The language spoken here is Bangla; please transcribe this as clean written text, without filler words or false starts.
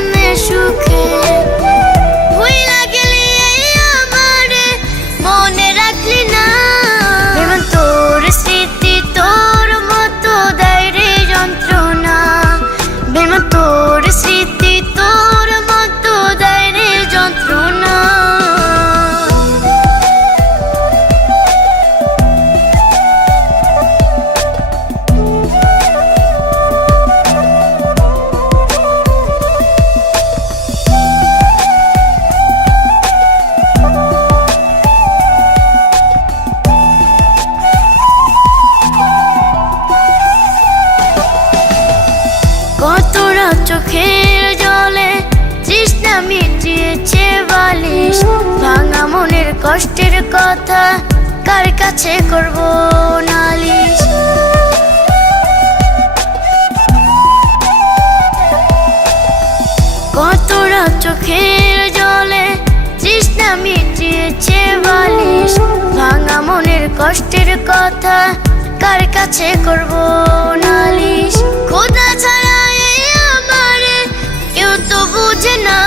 কেমনে সুখে ভুইলা গেলি আমারে মনে রাখলি না বেমান তোর স্মৃতি তোর মতো দেয় রে যন্ত্রণা বেমান তোর স্মৃতি তোর মতো দেয় রে যন্ত্রণা কতরা চোখের জলে তৃষ্ণা মিটিয়েছে বালিশ ভাঙা মনের কষ্টের কথা কার কাছে করব নালিশ কতরা চোখের জলে তৃষ্ণা মিটিয়েছে বালিশ ভাঙা মনের কষ্টের কথা কার কাছে করব নালিশ খোদা ছাড়া আমারে কেউ তো বুঝে না